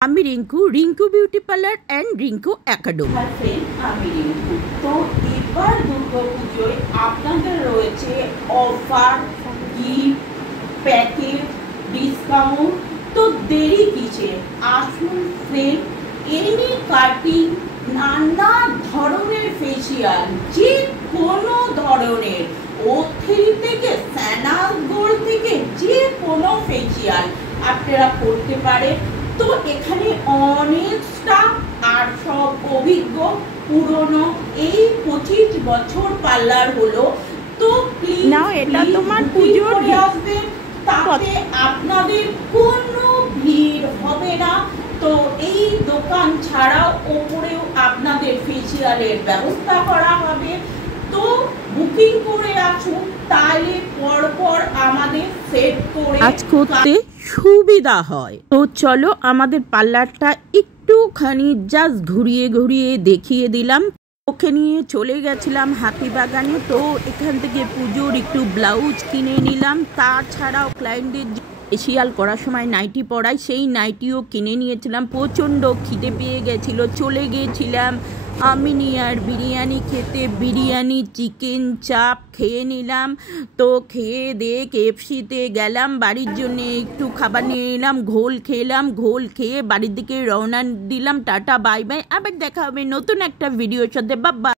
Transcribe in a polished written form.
আমি Rinku, Rinku beauty parlour and Rinku academy. আমি রিঙ্কু। তো এবার দুর্গাপুজোয় আপনাদের রয়েছে অফার, গিফট, প্যাকেজ, ডিসকাউন্ট। তো দেরি কিসে, আসুন ফ্রেন্ড। এনি কাটিং, নানা ধরনের ফেসিয়াল, যে কোনো ধরনের, O3 থেকে স্যানাল গোল্ড থেকে যে কোনো ফেসিয়াল আপনারা করতে পারেন। তো এখানে অনেক স্টাফ আর সব অভিজ্ঞ পুরনো, এই 25 বছর পার্লার হলো। তো নাও এটা তোমার পুজোর আসবেন, তাতে আপনাদের কোনো ভিড় হবে না। তো এই দোকান ছাড়াও ওপরেও আপনাদের ফেসিয়ালের ব্যবস্থা করা হবে। তো বুকিং করে আসুন, তাহলে পরপর আমাদের সেট করে কাজ করতে সুবিধা হয়। তো চলো আমাদের পার্লারটা একটুখানি জাস্ট ঘুরিয়ে ঘুরিয়ে দেখিয়ে দিলাম। ওকে নিয়ে চলে গেছিলাম হাতিবাগানে। তো এখান থেকে পুজোর একটু ব্লাউজ কিনে নিলাম। তাছাড়াও ক্লায়েন্টদের ফেসিয়াল করার সময় নাইটি পরাই, সেই নাইটিও কিনে নিয়েছিলাম। প্রচণ্ড খিদে পেয়ে গেছিলো, চলে গিয়েছিলাম আমিনিয়ার বিরিয়ানি খেতে। বিরিয়ানি, চিকেন চাপ খেয়ে নিলাম। তো খেয়ে দিয়ে KFCতে গেলাম, বাড়ির জন্য একটু খাবার নিয়ে নিলাম, ঘোল খেলাম। ঘোল খেয়ে বাড়ির দিকে রওনা দিলাম। টাটা বাই বাই, আবার দেখা হবে নতুন একটা ভিডিওর সাথে। বাবা।